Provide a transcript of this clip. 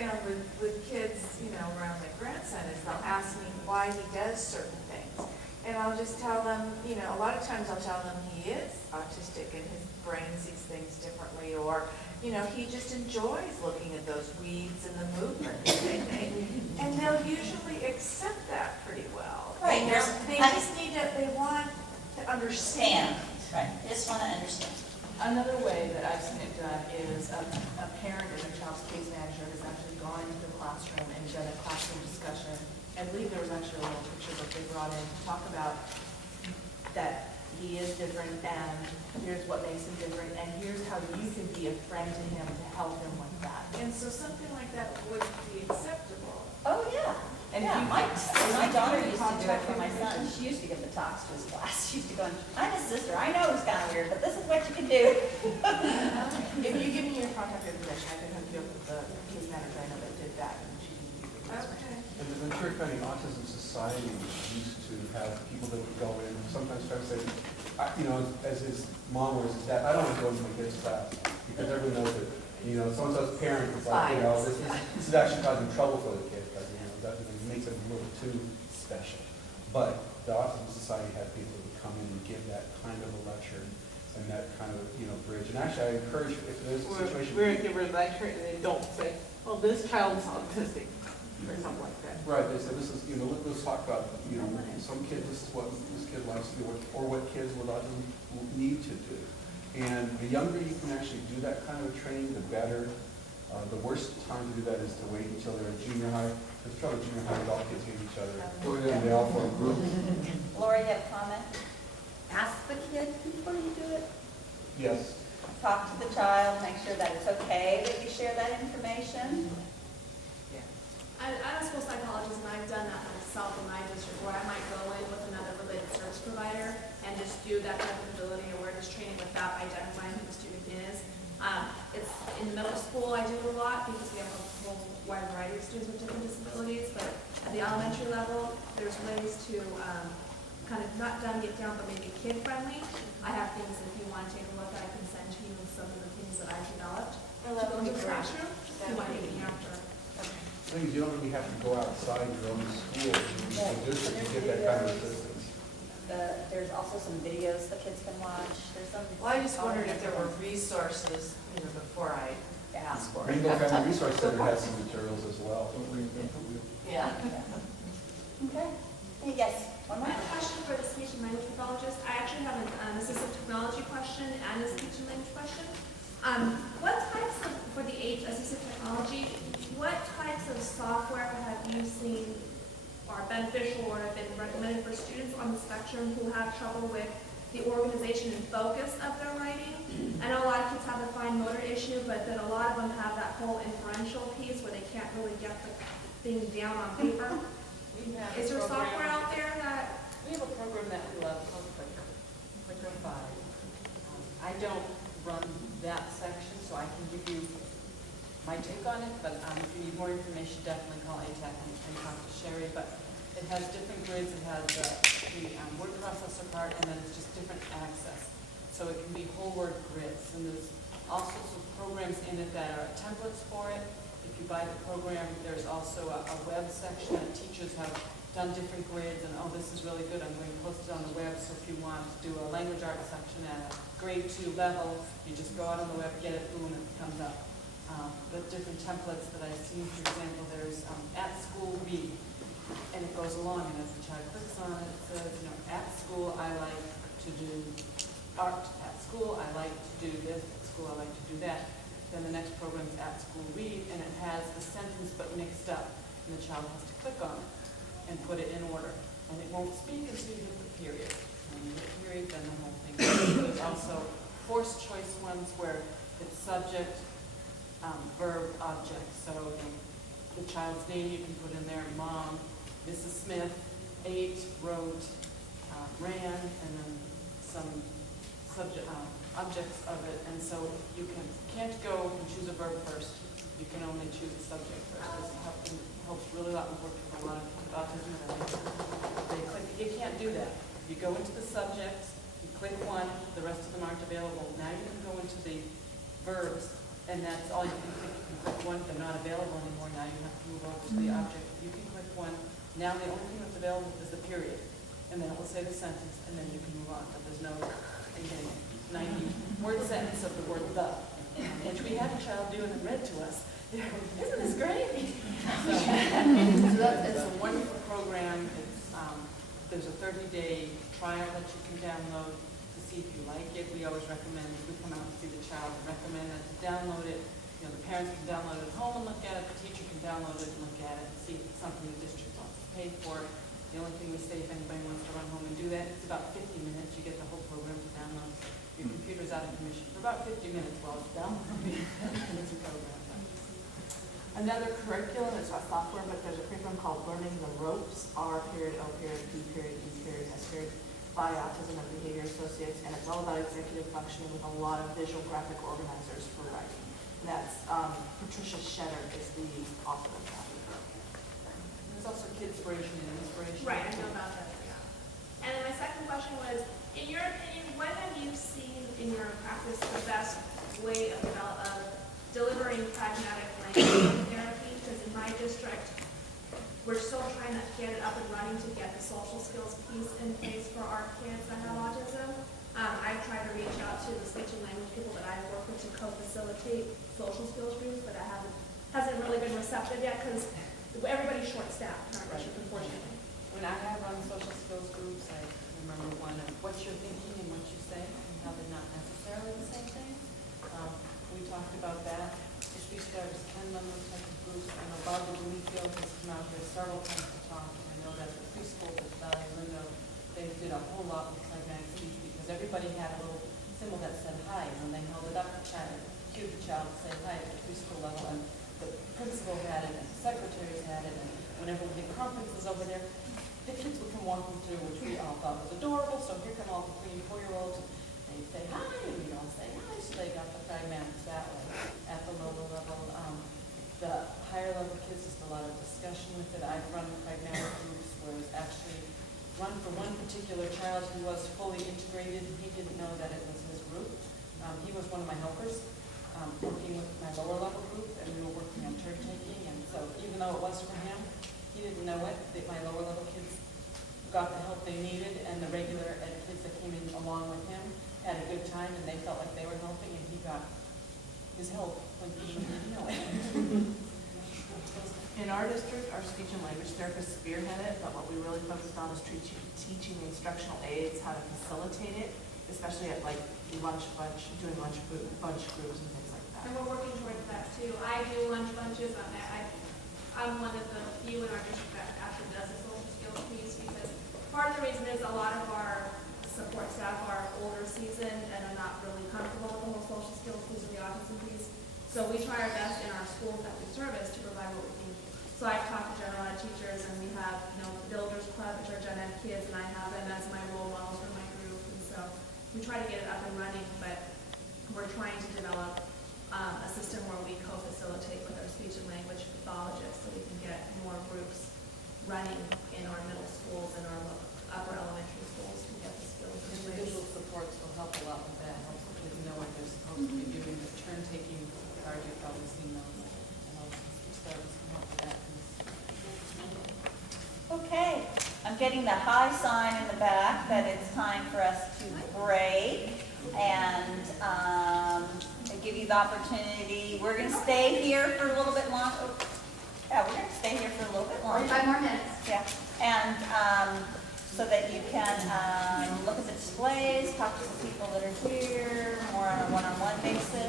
found with kids, around my grandson is they'll ask me why he does certain things. And I'll just tell them, a lot of times I'll tell them he is autistic and his brain sees things differently, or, he just enjoys looking at those weeds and the movement that they make. And they'll usually accept that pretty well. Right. They just they want to understand. Right, they just want to understand. Another way that I've seen it done is a parent and a child's case manager has actually gone into the classroom and done a classroom discussion. I believe there was actually a little picture that they brought in to talk about that he is different and here's what makes him different and here's how you can be a friend to him to help him with that. And so something like that would be acceptable. Oh, yeah. And yeah, you- my daughter used to do it for my son. She used to give the talks to his class. She used to go, I'm his sister. I know it's kind of weird, but this is what you can do. If you give me your contact information, I can hook you up with the case manager I know that did that and she can give you the Okay. And the Ventura County Autism Society used to have people that would go in, sometimes try to say, as his mom or his dad, I don't want to go into my kid's class because everyone knows that, so-and-so's parent is like, this is actually causing trouble for the kid because, that makes it a little too special. But the Autism Society had people who would come in and give that kind of a lecture and that kind of, bridge. And actually, I encourage, if there's a situation. We're going to give her a lecture and they don't say, well, this child's autistic or something like that. Right, they said this is, let's talk about, some kid, this is what this kid likes to do, or what kids with autism need to do. And the younger you can actually do that kind of training, the better. The worst time to do that is to wait until they're in junior high. Because probably junior high, all kids hate each other. And they all form groups. Laura, you have a comment? Ask the kid before you do it. Yes. Talk to the child, make sure that it's okay that you share that information. I'm a school psychologist, and I've done that myself in my district, where I might go in with another related service provider and just do that kind of ability awareness training without identifying who the student is. It's in the middle school I do it a lot because we have a whole wide variety of students with different disabilities, but at the elementary level, there's ways to kind of not get down, but maybe kid friendly. I have things that if you want to take a look at, I can send to you some of the things that I've developed. To go into the classroom, if you want to get me after. The thing is, you don't really have to go outside your own school to get that kind of assistance. There's also some videos the kids can watch. There's some. Well, I just wondered if there were resources, before I asked for it. Rainbow Family Resource Center has some materials as well. Yeah. Okay. Yes, one I more. have a question for the speech and language pathologist. I actually have an assistive technology question and a speech and language question. What types of, for the assistive technology, what types of software have you seen are beneficial or have been recommended for students on the spectrum who have trouble with the organization and focus of their writing? I know a lot of kids have a fine motor issue, but then a lot of them have that whole inferential piece where they can't really get the thing down on paper. Is there software out there that... We have a program that we love called Clicker 5. I don't run that section, so I can give you my take on it, but if you need more information, definitely call ATAC and talk to Sherry. But it has different grids. It has the word processor part, and then it's just different access. So it can be whole word grids, and there's all sorts of programs in it that are templates for it. If you buy the program, there's also a web section that teachers have done different grids, and this is really good. I'm going to post it on the web, so if you want to do a language arts section at a grade 2 level, you just go out on the web, get it, boom, it comes up. The different templates that I've seen, for example, there's at school read, and it goes along, and as the child clicks on it, it says, at school I like to do art, at school I like to do this, at school I like to do that. Then the next program's at school read, and it has the sentence but mixed up, and the child has to click on it and put it in order. And it won't speak until you hit the period. When you hit the period, then the whole thing goes. There's also forced choice ones where it's subject, verb, object. So the child's name you can put in there, mom, Mrs. Smith, ate, wrote, ran, and then some subject, objects of it. And so you can't go and choose a verb first. You can only choose a subject first. This helps really a lot with working with a lot of kids with autism. They click. You can't do that. You go into the subjects, you click one, the rest of them aren't available. Now you can go into the verbs And that's all you can click. You can click one, if they're not available anymore, now you have to move over to the object. You can click one. Now the only thing that's available is the period. And then it will say the sentence, and then you can move on. But there's no, again, 90-word sentence of the word the, which we had a child do and read to us. Isn't this great? So it's a wonderful program. It's, there's a 30-day trial that you can download to see if you like it. We always recommend, if we come out and see the child, recommend that to download it. You know, the parents can download it at home and look at it. The teacher can download it and look at it and see if it's something the district wants to pay for. The only thing we say, if anybody wants to run home and do that, it's about 50 minutes. You get the whole program to download. Your computer's out of commission for about 50 minutes while it's downloading. It's a program. Another curriculum, it's not software, but there's a curriculum called Learning the Ropes, R period, O period, P period, E period, S period, by Autism and Behavior Associates, and it's all about executive functioning with a lot of visual graphic organizers for writing. And that's Patricia Shetter is the author of that. There's also Kidspiration and Inspiration. Right, I know about that, yeah. And then my second question was, in your opinion, what have you seen in your practice the best way of delivering pragmatic language therapy? Because in my district, we're still trying to get it up and running to get the social skills piece in place for our kids that have autism. I've tried to reach out to the speech and language people that I've worked with to co-facilitate social skills groups, but that hasn't really been receptive yet because everybody's short-staffed in our district, unfortunately. When I have run social skills groups, I remember one of what's your thinking and what you say, and how they're not necessarily the same thing. We talked about that. The speech therapists can run those types of groups. I know Barbara Blumenfield has come out here several times to talk, and I know that the preschool at Valley Window, they did a whole lot with pragmatic speech because everybody had a little symbol that said hi, and when they held it up, the child cued the child to say hi at the preschool level, and the principal had it, and the secretaries had it, and whenever we did conferences over there, the kids would come walking through, which we all thought was adorable, so here come all the 3- and 4-year-olds, they'd say hi, and we'd all say hi, so they got the pragmatics that way. At the lower level, the higher level kids, just a lot of discussion with it. I've run pragmatic groups where it was actually run for one particular child who was fully integrated. He didn't know that it was his group. He was one of my helpers, working with my lower level group, and we were working on turn taking, and so even though it was for him, he didn't know it, that my lower level kids got the help they needed, and the regular ed kids that came in along with him had a good time, and they felt like they were helping, and he got his help when he didn't know it. In our district, our speech and language therapists spearhead it, but what we really focused on is teaching the instructional aides how to facilitate it, especially at like doing lunch bunch groups and things like that. And we're working towards that too. I do lunch bunches. I'm one of the few in our district that actually does the social skills piece because part of the reason is a lot of our support staff are older seasoned and are not really comfortable with the whole social skills piece or the autism piece. So we try our best in our schools that we service to provide what we need. So I've talked to general ed teachers and we have, the Builders Club, which are gen ed kids, and I have them as my role models for my group. And so we try to get it up and running, but we're trying to develop a system where we co-facilitate with our speech and language pathologists so we can get more groups running in our middle schools and our upper elementary schools to get the skills in place. Individual supports will help a lot with that, helps the kids know what they're supposed to be doing. The turn taking card, you've probably seen those, and those speech therapists can help with that. Okay, I'm getting the high sign in the back that it's time for us to break, and give you the opportunity. We're going to stay here for a little bit longer. Yeah, we're going to stay here for a little bit longer. 45 more minutes. Yeah, and so that you can look at the displays, talk to the people that are here, more on a one-on-one basis.